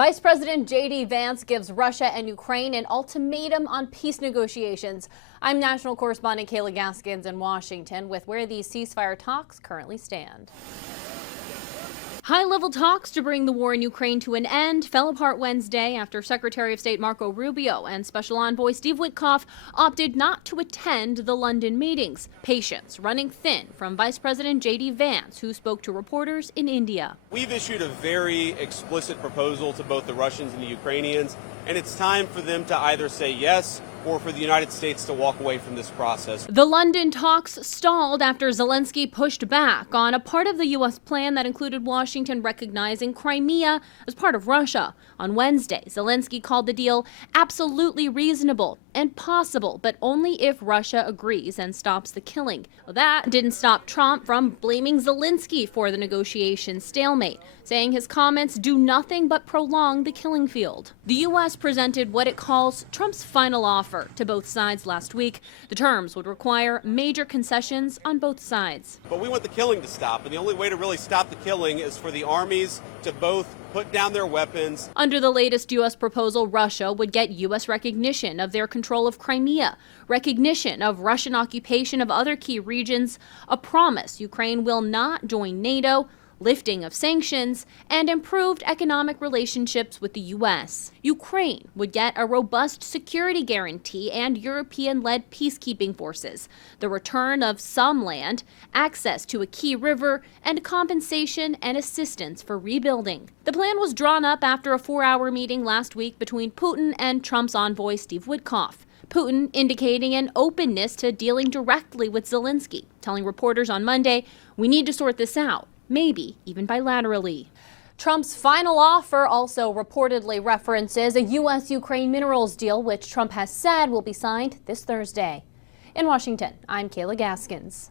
Vice President J.D. Vance gives Russia and Ukraine an ultimatum on peace negotiations. I'm national correspondent Kayla Gaskins in Washington with where these ceasefire talks currently stand. High-level talks to bring the war in Ukraine to an end fell apart Wednesday after Secretary of State Marco Rubio and Special Envoy Steve Witkoff opted not to attend the London meetings. Patience running thin from Vice President J.D. Vance, who spoke to reporters in India. We've issued a very explicit proposal to both the Russians and the Ukrainians, and it's time for them to either say yes or for the United States to walk away from this process. The London talks stalled after Zelenskyy pushed back on a part of the U.S. plan that included Washington recognizing Crimea as part of Russia. On Wednesday, Zelenskyy called the deal absolutely reasonable and possible, but only if Russia agrees and stops the killing. Well, that didn't stop Trump from blaming Zelenskyy for the negotiation stalemate, saying his comments do nothing but prolong the killing field. The U.S. presented what it calls Trump's final offer to both sides last week. The terms would require major concessions on both sides. But we want the killing to stop, and the only way to really stop the killing is for the armies to both put down their weapons. Under the latest U.S. proposal, Russia would get U.S. recognition of their control of Crimea, recognition of Russian occupation of other key regions, a promise Ukraine will not join NATO, lifting of sanctions, and improved economic relationships with the U.S. Ukraine would get a robust security guarantee and European-led peacekeeping forces, the return of some land, access to a key river, and compensation and assistance for rebuilding. The plan was drawn up after a 4-hour meeting last week between Putin and Trump's envoy Steve Witkoff. Putin indicating an openness to dealing directly with Zelenskyy, telling reporters on Monday, "We need to sort this out, maybe even bilaterally." Trump's final offer also reportedly references a U.S.-Ukraine minerals deal, which Trump has said will be signed this Thursday. In Washington, I'm Kayla Gaskins.